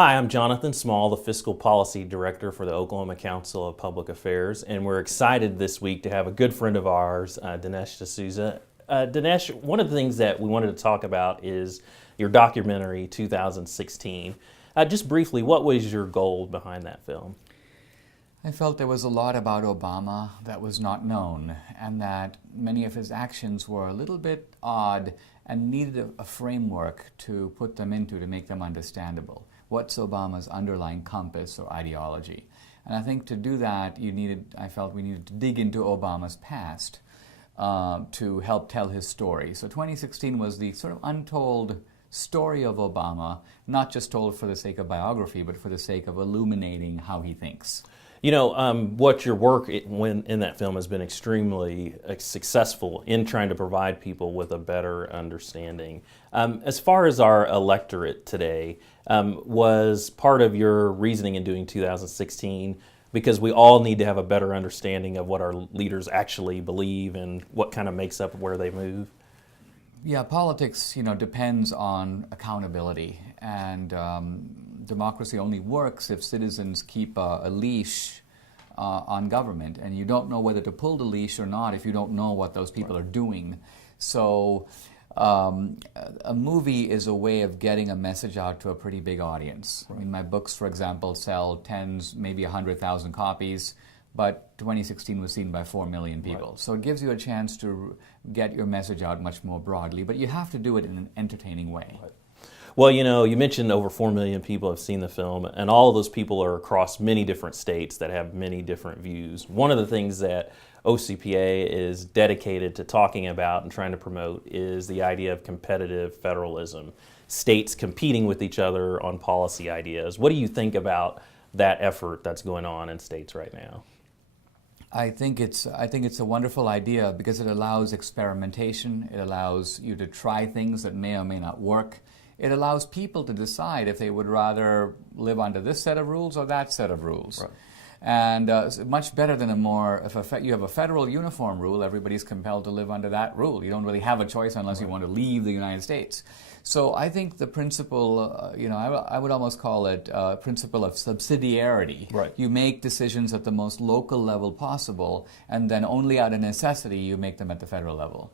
Hi, I'm Jonathan Small, the Fiscal Policy Director for the Oklahoma Council of Public Affairs, and we're excited this week to have a good friend of ours, Dinesh D'Souza. Dinesh, one of the things that we wanted to talk about is your documentary, 2016. Just briefly, what was your goal behind that film? I felt there was a lot about Obama that was not known, and that many of his actions were a little bit odd and needed a framework to put them into to make them understandable. What's Obama's underlying compass or ideology? And I think to do that, I felt we needed to dig into Obama's past to help tell his story. So 2016 was the sort of untold story of Obama, not just told for the sake of biography, but for the sake of illuminating how he thinks. You know, what your work in that film has been extremely successful in trying to provide people with a better understanding. As far as our electorate today, was part of your reasoning in doing 2016 because we all need to have a better understanding of what our leaders actually believe and what kind of makes up where they move? Yeah, politics, depends on accountability, and democracy only works if citizens keep a leash on government, and you don't know whether to pull the leash or not if you don't know what those people are doing. So a movie is a way of getting a message out to a pretty big audience. Right. I mean, my books, for example, sell tens, maybe 100,000 copies, but 2016 was seen by 4 million people. Right. So it gives you a chance to get your message out much more broadly, but you have to do it in an entertaining way. Right. Well, you mentioned over 4 million people have seen the film, and all of those people are across many different states that have many different views. One of the things that OCPA is dedicated to talking about and trying to promote is the idea of competitive federalism, states competing with each other on policy ideas. What do you think about that effort that's going on in states right now? I think it's a wonderful idea because it allows experimentation. It allows you to try things that may or may not work. It allows people to decide if they would rather live under this set of rules or that set of rules. Right. And much better than if you have a federal uniform rule, everybody's compelled to live under that rule. You don't really have a choice unless you want to leave the United States. So I think the principle, I would almost call it principle of subsidiarity. Right. You make decisions at the most local level possible, and then only out of necessity you make them at the federal level.